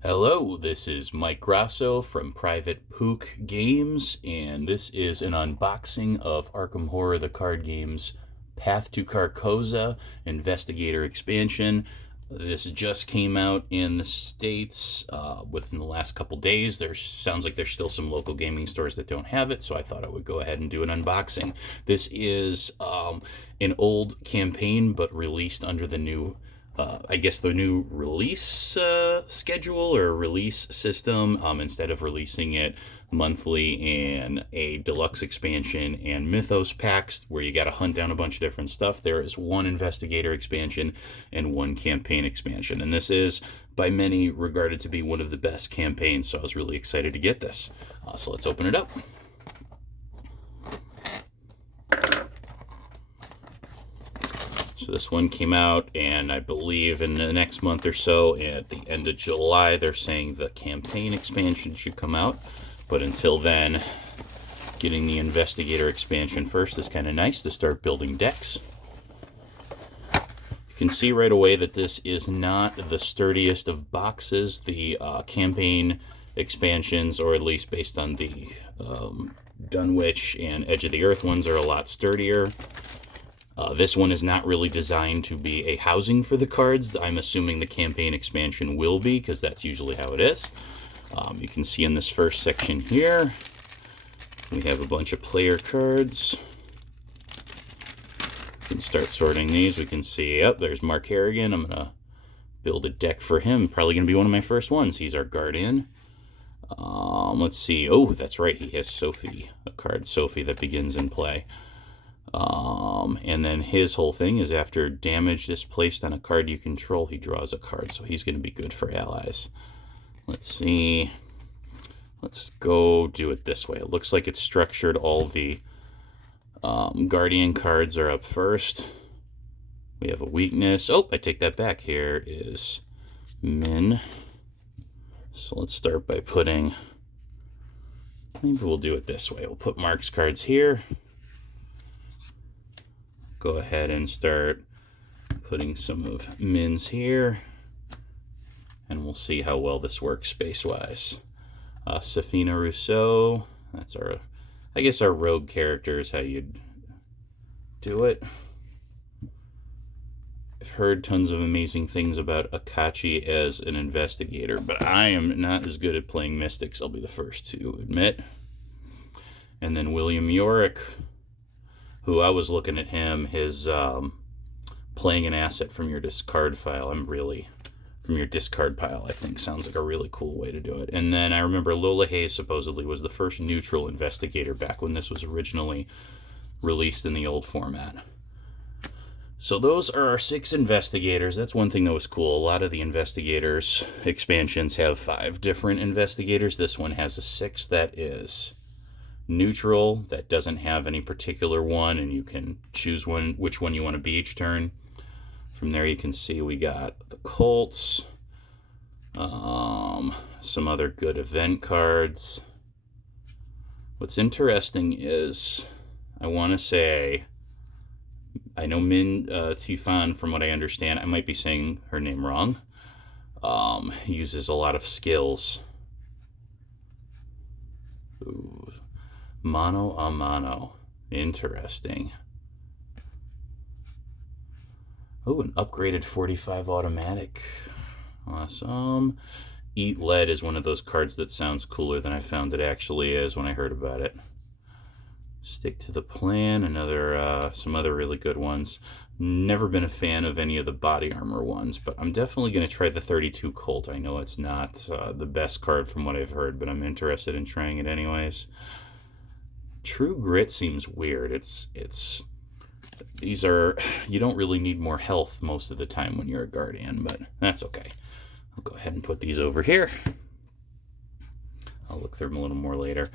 Hello, this is Mike Grasso from Private Pook Games, and this is an unboxing of Arkham Horror the Card Game's Path to Carcosa Investigator expansion. This just came out in the States within the last couple days. There sounds like there's still some local gaming stores that don't have it, so I thought I would go ahead and do an unboxing. This is an old campaign, but released under the new the new release schedule or release system. Instead of releasing it monthly in a deluxe expansion and mythos packs where you got to hunt down a bunch of different stuff, there is one investigator expansion and one campaign expansion. And this is, by many, regarded to be one of the best campaigns, so I was really excited to get this. So let's open it up. So this one came out, and I believe in the next month or so, at the end of July, they're saying the campaign expansion should come out. But until then, getting the investigator expansion first is kind of nice to start building decks. You can see right away that this is not the sturdiest of boxes. The campaign expansions, or at least based on the Dunwich and Edge of the Earth ones, are a lot sturdier. This one is not really designed to be a housing for the cards. I'm assuming the campaign expansion will be, because that's usually how it is. You can see in this first section here, we have a bunch of player cards. We can start sorting these. We can see, there's Mark Harrigan. I'm going to build a deck for him. Probably going to be one of my first ones. He's our guardian. Let's see. Oh, that's right. He has Sophie, a card, Sophie, that begins in play. And then his whole thing is after damage displaced on a card you control, he draws a card, so he's going to be good for allies. Let's see. Let's go do it this way. It looks like it's structured. All the Guardian cards are up first. We have a weakness. Oh, I take that back. Here is Min. So let's start by putting... Maybe we'll do it this way. We'll put Mark's cards here. Go ahead and start putting some of Min's here, and we'll see how well this works space-wise. Safina Rousseau, that's our rogue character is how you'd do it. I've heard tons of amazing things about Akachi as an investigator, but I am not as good at playing mystics, I'll be the first to admit. And then William Yorick, who I was looking at him, his playing an asset from your discard pile. From your discard pile, I think sounds like a really cool way to do it. And then I remember Lola Hayes supposedly was the first neutral investigator back when this was originally released in the old format. So those are our 6 investigators. That's one thing that was cool. A lot of the investigators expansions have 5 different investigators. This one has a 6 that is neutral, that doesn't have any particular one, and you can choose which one you want to be each turn. From there you can see we got the Colts, some other good event cards. What's interesting is, I want to say, I know Min Tifan, from what I understand, I might be saying her name wrong, uses a lot of skills. Ooh. Mano a mano. Interesting. Oh, an upgraded 45 automatic. Awesome. Eat Lead is one of those cards that sounds cooler than I found it actually is when I heard about it. Stick to the Plan, some other really good ones. Never been a fan of any of the body armor ones, but I'm definitely going to try the 32 Colt. I know it's not the best card from what I've heard, but I'm interested in trying it anyways. True Grit seems weird. These are, you don't really need more health most of the time when you're a guardian, but that's okay. I'll go ahead and put these over here. I'll look through them a little more later.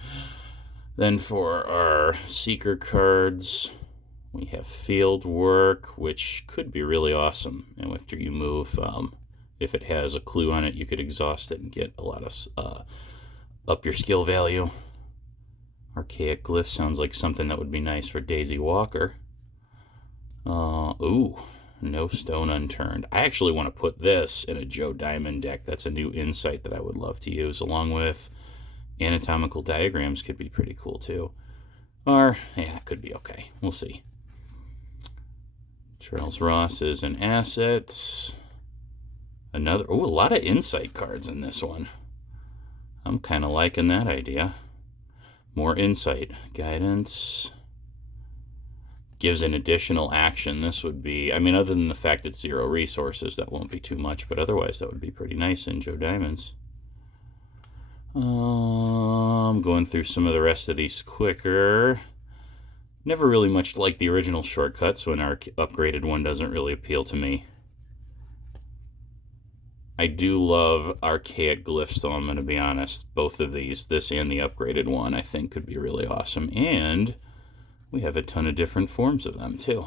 Then for our Seeker cards, we have Field Work, which could be really awesome. And after you move, if it has a clue on it, you could exhaust it and get a lot of up your skill value. Archaic Glyphs sounds like something that would be nice for Daisy Walker. Ooh, No stone unturned. I actually want to put this in a Joe Diamond deck. That's a new insight that I would love to use, along with anatomical diagrams could be pretty cool too. Or, yeah, it could be okay. We'll see. Charles Ross is an asset. Another, a lot of insight cards in this one. I'm kind of liking that idea. More insight. Guidance. Gives an additional action. This would be, I mean, other than the fact it's 0 resources, that won't be too much, but otherwise that would be pretty nice in Joe Diamonds. I'm going through some of the rest of these quicker. Never really much like the original shortcut, so an upgraded one doesn't really appeal to me. I do love Archaic Glyphs, though, I'm going to be honest. Both of these, this and the upgraded one, I think could be really awesome. And we have a ton of different forms of them, too.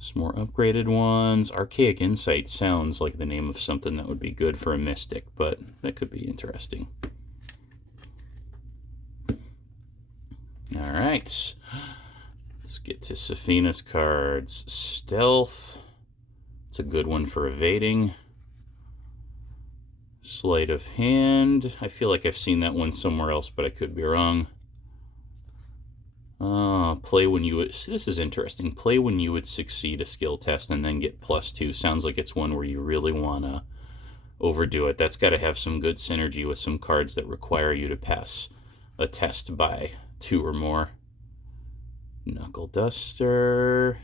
Some more upgraded ones. Archaic Insight sounds like the name of something that would be good for a Mystic, but that could be interesting. All right. Let's get to Safina's cards. Stealth. It's a good one for evading. Sleight of Hand. I feel like I've seen that one somewhere else, but I could be wrong. Play when you would... This is interesting. Play when you would succeed a skill test and then get +2. Sounds like it's one where you really want to overdo it. That's got to have some good synergy with some cards that require you to pass a test by 2 or more. Knuckle Duster.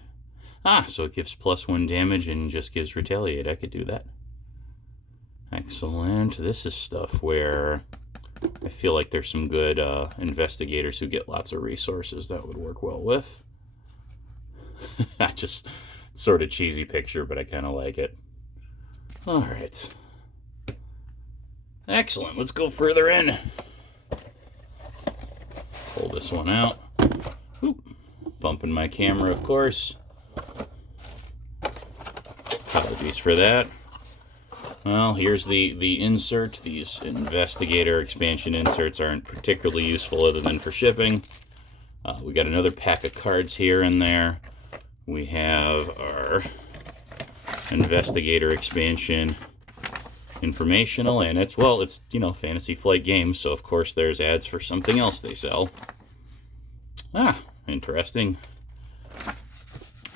So it gives +1 damage and just gives Retaliate. I could do that. Excellent. This is stuff where I feel like there's some good investigators who get lots of resources that would work well with. Just sort of cheesy picture, but I kind of like it. All right. Excellent. Let's go further in. Pull this one out. Oop. Bumping my camera, of course. Apologies for that. Well, here's the insert. These Investigator expansion inserts aren't particularly useful other than for shipping. We got another pack of cards here and there. We have our Investigator expansion informational, and it's, you know, Fantasy Flight Games, so of course there's ads for something else they sell. Interesting.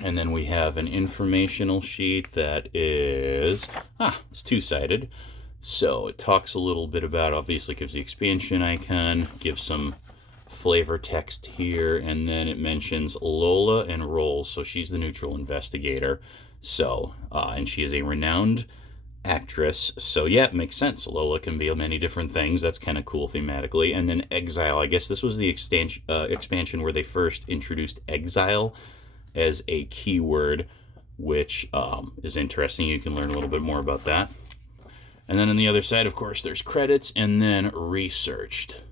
And then we have an informational sheet that is, it's 2-sided. So it talks a little bit about, obviously gives the expansion icon, gives some flavor text here, and then it mentions Lola and Rolls. So she's the neutral investigator. So, and she is a renowned actress. So yeah, it makes sense. Lola can be many different things. That's kind of cool thematically. And then Exile. I guess this was the expansion where they first introduced Exile as a keyword, which is interesting. You can learn a little bit more about that. And then on the other side, of course, there's credits and then researched.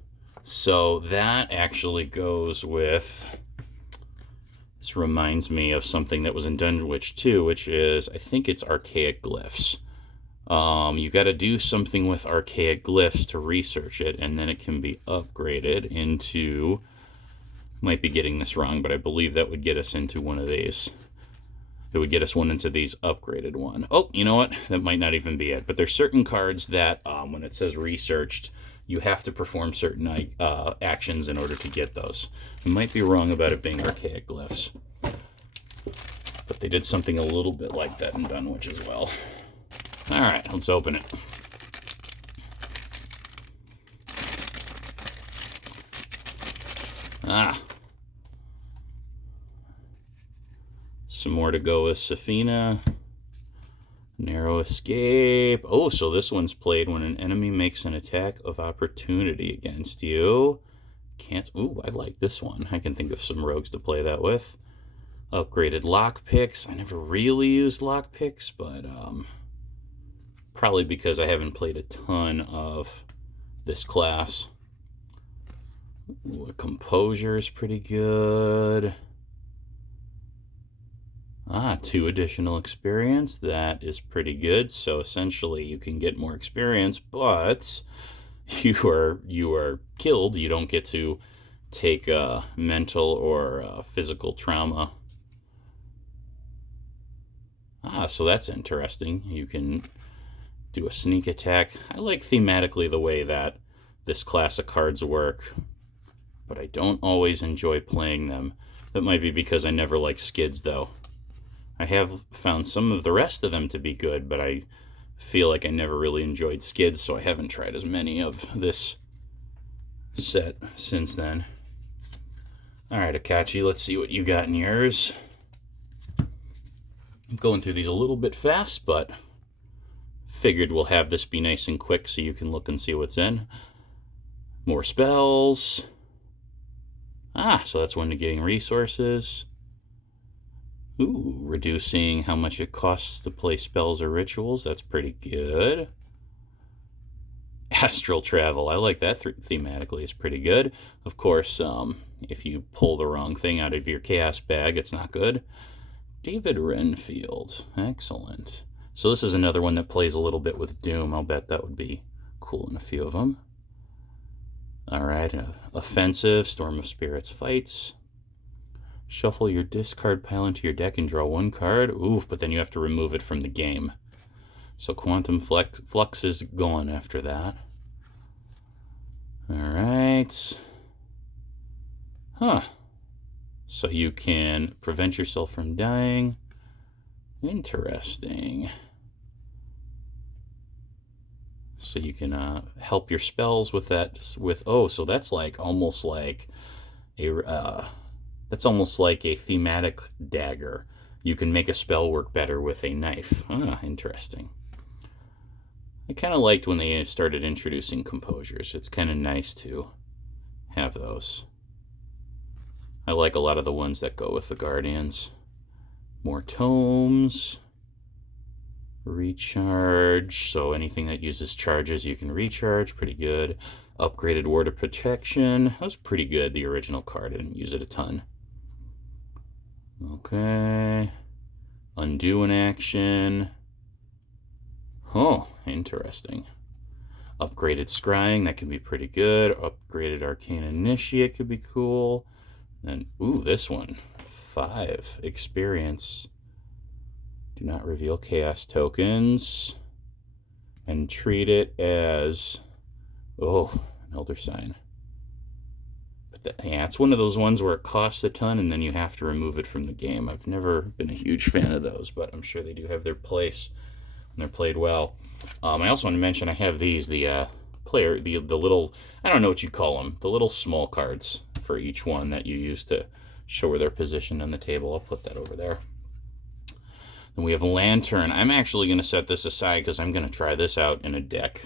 So that actually goes with, this reminds me of something that was in Dunwich 2, which is, I think it's Archaic Glyphs. You got to do something with Archaic Glyphs to research it, and then it can be upgraded into, might be getting this wrong, but I believe that would get us into one of these. It would get us one into these upgraded one. Oh, you know what? That might not even be it. But there's certain cards that, when it says researched, you have to perform certain actions in order to get those. I might be wrong about it being Archaic Glyphs. But they did something a little bit like that in Dunwich as well. All right, let's open it. Some more to go with Safina. Narrow escape. Oh, so this one's played when an enemy makes an attack of opportunity against you. Can't. Ooh, I like this one. I can think of some rogues to play that with. Upgraded lockpicks. I never really used lockpicks, but probably because I haven't played a ton of this class. Ooh, composure is pretty good. 2 additional experience. That is pretty good. So essentially you can get more experience, but you are killed. You don't get to take mental or physical trauma So that's interesting. You can do a sneak attack. I like thematically the way that this class of cards work, but I don't always enjoy playing them. That might be because I never liked skids, though. I have found some of the rest of them to be good, but I feel like I never really enjoyed skids, so I haven't tried as many of this set since then. All right, Akachi, let's see what you got in yours. I'm going through these a little bit fast, but figured we'll have this be nice and quick so you can look and see what's in. More spells. So that's one negating resources. Ooh, reducing how much it costs to play spells or rituals. That's pretty good. Astral travel. I like that thematically. It's pretty good. Of course, if you pull the wrong thing out of your chaos bag, it's not good. David Renfield. Excellent. So this is another one that plays a little bit with Doom. I'll bet that would be cool in a few of them. All right. Offensive. Storm of Spirits fights. Shuffle your discard pile into your deck and draw one card. Ooh, but then you have to remove it from the game. So Quantum Flux is gone after that. All right. So you can prevent yourself from dying. Interesting. So you can help your spells with that. So that's like almost like a that's almost like a thematic dagger. You can make a spell work better with a knife. Interesting. I kind of liked when they started introducing composures. It's kind of nice to have those. I like a lot of the ones that go with the Guardians. More tomes. Recharge. So anything that uses charges you can recharge. Pretty good. Upgraded Ward of Protection. That was pretty good, the original card. I didn't use it a ton. Okay. Undo an action. Oh, interesting. Upgraded Scrying, that can be pretty good. Upgraded Arcane Initiate could be cool. And, ooh, this one. 5 experience. Do not reveal chaos tokens. And treat it as, an Elder Sign. But it's one of those ones where it costs a ton and then you have to remove it from the game. I've never been a huge fan of those, but I'm sure they do have their place and they're played well. I also want to mention I have these, the little, I don't know what you call them, the little small cards for each one that you use to show where they're positioned on the table. I'll put that over there. Then we have Lantern. I'm actually going to set this aside because I'm going to try this out in a deck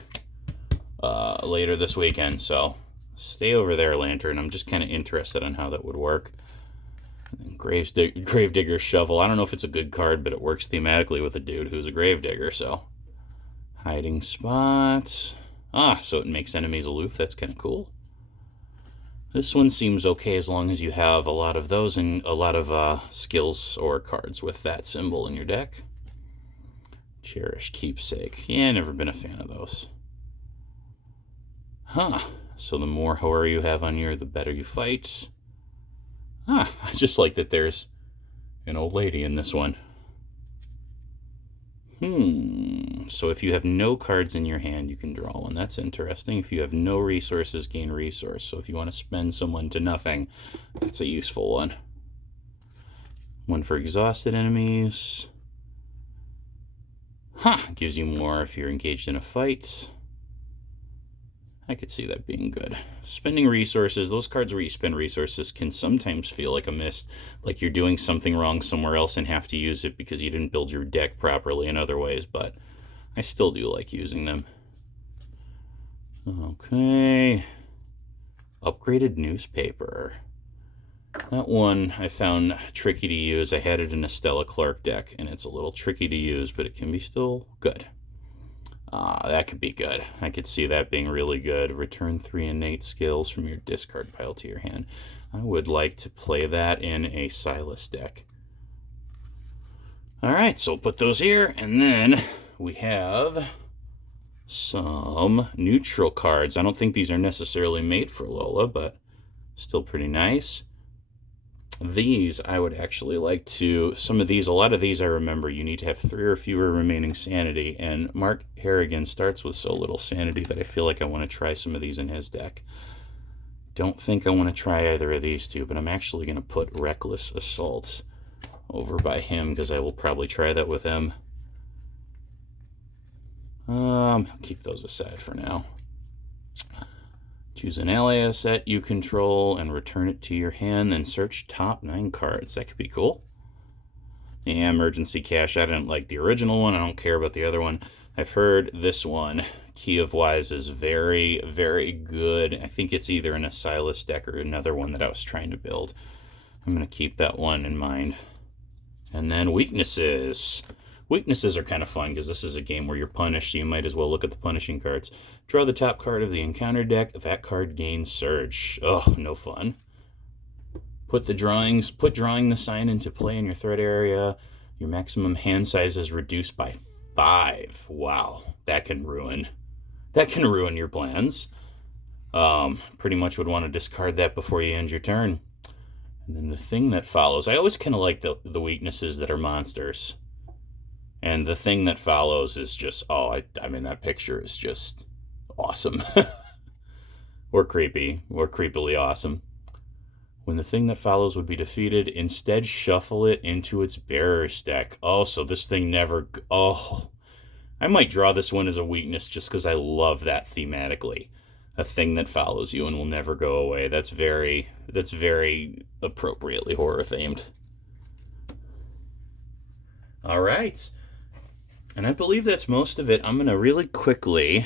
later this weekend, so stay over there, Lantern. I'm just kind of interested on how that would work. Gravedigger's Shovel. I don't know if it's a good card, but it works thematically with a dude who's a gravedigger, so. Hiding Spot. So it makes enemies aloof. That's kind of cool. This one seems okay as long as you have a lot of those and a lot of skills or cards with that symbol in your deck. Cherish Keepsake. Yeah, never been a fan of those. So the more horror you have on you, the better you fight. I just like that there's an old lady in this one. So if you have no cards in your hand, you can draw one. That's interesting. If you have no resources, gain resource. So if you want to spend someone to nothing, that's a useful one. One for exhausted enemies. Gives you more if you're engaged in a fight. I could see that being good. Spending resources, those cards where you spend resources can sometimes feel like a miss, like you're doing something wrong somewhere else and have to use it because you didn't build your deck properly in other ways, but I still do like using them. Okay. Upgraded Newspaper. That one I found tricky to use. I had it in a Stella Clark deck, and it's a little tricky to use, but it can be still good. That could be good. I could see that being really good. Return 3 innate skills from your discard pile to your hand. I would like to play that in a Silas deck. Alright, so put those here, and then we have some neutral cards. I don't think these are necessarily made for Lola, but still pretty nice. These, I would actually like to, some of these, a lot of these I remember, you need to have 3 or fewer remaining sanity, and Mark Harrigan starts with so little sanity that I feel like I want to try some of these in his deck. Don't think I want to try either of these two, but I'm actually going to put Reckless Assault over by him, because I will probably try that with him. Keep those aside for now. Choose an ally asset you control and return it to your hand, then search top 9 cards. That could be cool. Yeah, emergency cash. I didn't like the original one. I don't care about the other one. I've heard this one, Key of Wise, is very, very good. I think it's either in a Silas deck or another one that I was trying to build. I'm going to keep that one in mind. And then weaknesses. Weaknesses are kind of fun because this is a game where you're punished, so you might as well look at the punishing cards. Draw the top card of the encounter deck. That card gains Surge. Oh, no fun. Put drawing the sign into play in your threat area. Your maximum hand size is reduced by 5. Wow, that can ruin your plans. Pretty much would want to discard that before you end your turn. And then the thing that follows. I always kind of like the weaknesses that are monsters. And the thing that follows is just, I mean, that picture is just awesome. Or creepy, or creepily awesome. When the thing that follows would be defeated, instead shuffle it into its bearer's deck. Oh, so this thing never... Oh, I might draw this one as a weakness just because I love that thematically. A thing that follows you and will never go away. That's very appropriately horror-themed. All right. And I believe that's most of it. I'm going to really quickly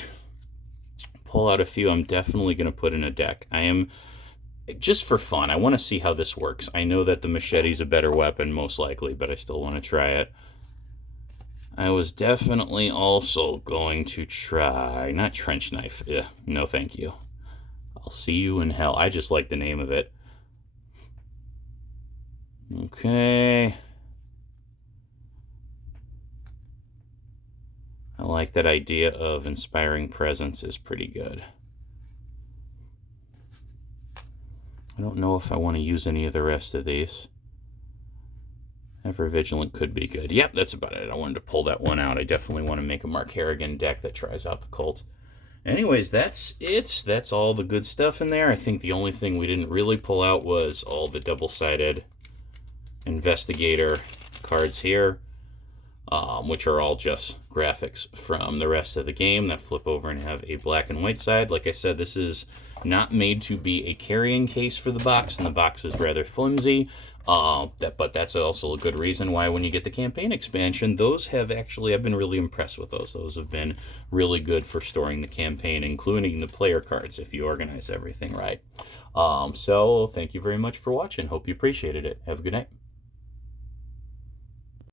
pull out a few I'm definitely going to put in a deck. I am, just for fun, I want to see how this works. I know that the machete's a better weapon, most likely, but I still want to try it. I was definitely also going to try, not trench knife. Ugh, no thank you. I'll see you in hell. I just like the name of it. Okay. I like that idea of inspiring presence is pretty good. I don't know if I want to use any of the rest of these. Ever Vigilant could be good. Yep, that's about it. I wanted to pull that one out. I definitely want to make a Mark Harrigan deck that tries out the cult. Anyways, that's it. That's all the good stuff in there. I think the only thing we didn't really pull out was all the double-sided Investigator cards here. Which are all just graphics from the rest of the game that flip over and have a black and white side. Like I said, this is not made to be a carrying case for the box, and the box is rather flimsy. But that's also a good reason why when you get the campaign expansion, those have actually, I've been really impressed with those. Those have been really good for storing the campaign, including the player cards, if you organize everything right. So thank you very much for watching. Hope you appreciated it. Have a good night.